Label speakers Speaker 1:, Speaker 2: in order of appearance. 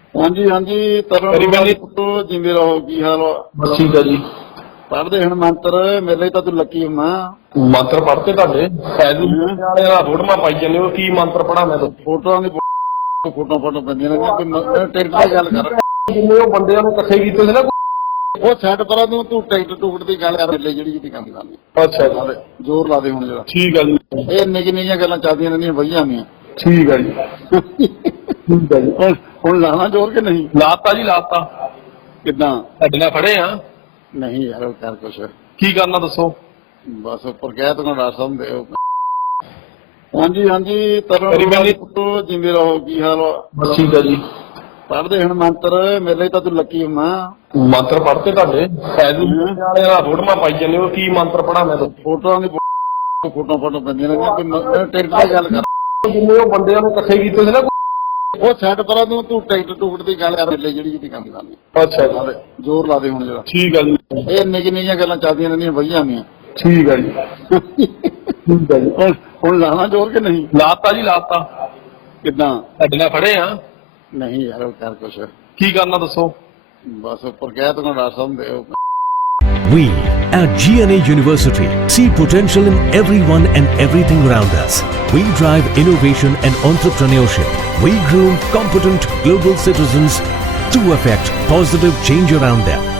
Speaker 1: ਹਾਂਜੀ ਹਾਂਜੀ ਤਰਨ ਪੁੱਤੋ ਜਿੰਦੇ ਰਹੋ। ਕੀ ਹਾਲ ਆ?
Speaker 2: ਠੀਕ ਹੈ ਜੀ।
Speaker 1: ਪੜ੍ਹਦੇ ਹੁਣ ਮੰਤਰ ਮੇਰੇ ਲਈ ਤਾਂ ਤੂੰ ਲੱਕੀ ਹੁਣਾ।
Speaker 2: ਮੰਤਰ ਪੜ੍ਹਤੇ ਤੁਹਾਡੇ ਫੋਟੋਆਂ ਪਾਈ ਜਾਂਦੇ ਹੋ, ਕੀ ਮੰਤਰ ਪੜ੍ਹਾ ਮੈਂ ਦੱਸੋ?
Speaker 1: ਫੋਟੋਆਂ ਦੀ ਫੋਟੋ ਪੈਂਦੀਆਂ ਨੇ। ਟਿਕਟ ਦੀ ਗੱਲ ਕਰ।
Speaker 2: ਜਿੰਨੇ ਉਹ ਬੰਦਿਆਂ ਨੂੰ ਇਕੱਠੇ ਕੀਤੇ ਸੀ ਨਾ।
Speaker 1: ਉਹ ਛੱਡ ਪਰਾਂ ਤੂੰ ਟਿਕਟ ਟੁਕਟ ਦੀ ਗੱਲ ਕਰ ਲੈ ਜਿਹੜੀ ਜਿਹੜੀ ਕੰਮ ਕਰਨੀ।
Speaker 2: ਅੱਛਾ ਜੀ,
Speaker 1: ਜ਼ੋਰ ਲਾ ਦੇ ਹੁਣ ਜਰਾ।
Speaker 2: ਠੀਕ ਹੈ ਜੀ।
Speaker 1: ਇਹ ਨਿੱਕੀ ਨਿੱਕੀਆਂ ਗੱਲਾਂ ਚੱਲਦੀਆਂ ਰਹਿੰਦੀਆਂ ਵਧੀਆ ਹੁੰਦੀਆਂ।
Speaker 2: ਠੀਕ ਹੈ ਜੀ, ਠੀਕ ਹੈ ਜੀ।
Speaker 1: ਹੁਣ ਲਾਣਾ ਜ਼ੋਰ ਕਿ ਨਹੀਂ?
Speaker 2: ਲਾਤਾ ਜੀ, ਲਾਤਾ।
Speaker 1: ਕਿੱਦਾਂ?
Speaker 2: ਤੁਹਾਡੇ ਨਾਲ ਖੜੇ ਆ।
Speaker 1: ਨਹੀਂ ਯਾਰ ਕਰ ਕੁਛ।
Speaker 2: ਕੀ ਕਰਨਾ ਦੱਸੋ?
Speaker 1: ਬਸ ਉੱਪਰ ਕਹਿ ਤੂੰ ਰਾਸਾ ਹੁੰਦੇ ਹੋ। ਹਾਂਜੀ ਹਾਂਜੀ ਤਰਨ ਪੁੱਤੋ ਜਿੰਦੇ ਰਹੋ। ਕੀ ਹਾਲ ਆ?
Speaker 2: ਠੀਕ ਹੈ ਜੀ।
Speaker 1: ਪੜ੍ਹਦੇ ਹੁਣ ਮੰਤਰ ਮੇਰੇ ਲਈ ਤਾਂ ਤੂੰ ਲੱਕੀ ਹੁਣਾ।
Speaker 2: ਮੰਤਰ ਪੜ੍ਹਤੇ ਤੁਹਾਡੇ ਫੋਟੋਆਂ ਪਾਈ ਜਾਂਦੇ ਹੋ, ਕੀ ਮੰਤਰ ਪੜ੍ਹਾ ਮੈਂ ਦੱਸੋ?
Speaker 1: ਫੋਟੋਆਂ ਦੀ ਫੋਟੋ ਪੈਂਦੀਆਂ ਨੇ। ਟਿਕਟ ਦੀ ਗੱਲ ਕਰ।
Speaker 2: ਜਿੰਨੇ ਉਹ ਬੰਦਿਆਂ ਨੂੰ ਇਕੱਠੇ ਕੀਤੇ ਸੀ ਨਾ।
Speaker 1: ਉਹ ਛੱਡ ਪਰਾਂ ਤੂੰ ਟਿਕਟ ਟੁਕਟ ਦੀ ਗੱਲ ਕਰ ਲੈ ਜਿਹੜੀ ਜਿਹੜੀ ਕੰਮ ਕਰਨੀ।
Speaker 2: ਅੱਛਾ ਜੀ,
Speaker 1: ਜ਼ੋਰ ਲਾ ਦੇ ਹੁਣ ਜਰਾ।
Speaker 2: ਠੀਕ ਹੈ ਜੀ।
Speaker 1: ਇਹ ਨਿੱਕੀ ਨਿੱਕੀਆਂ ਗੱਲਾਂ ਚੱਲਦੀਆਂ ਰਹਿੰਦੀਆਂ ਵਧੀਆ ਹੁੰਦੀਆਂ।
Speaker 2: ਠੀਕ ਹੈ ਜੀ, ਠੀਕ ਹੈ ਜੀ।
Speaker 1: ਹੁਣ ਲਾਣਾ ਜ਼ੋਰ ਕਿ ਨਹੀਂ?
Speaker 2: ਲਾਤਾ ਜੀ, ਲਾਤਾ।
Speaker 1: ਕਿੱਦਾਂ?
Speaker 2: ਤੁਹਾਡੇ ਨਾਲ ਖੜੇ ਆ।
Speaker 1: ਨਹੀਂ ਯਾਰ ਕਰ ਕੁਛ।
Speaker 2: ਕੀ ਕਰਨਾ ਦੱਸੋ?
Speaker 1: ਬਸ ਉੱਪਰ ਕਹਿ ਤੂੰ ਰਾਸਾ ਹੁੰਦੇ ਹੋ।
Speaker 3: We at GNA University see potential in everyone and everything around us. We drive innovation and entrepreneurship. We groom competent global citizens to affect positive change around them.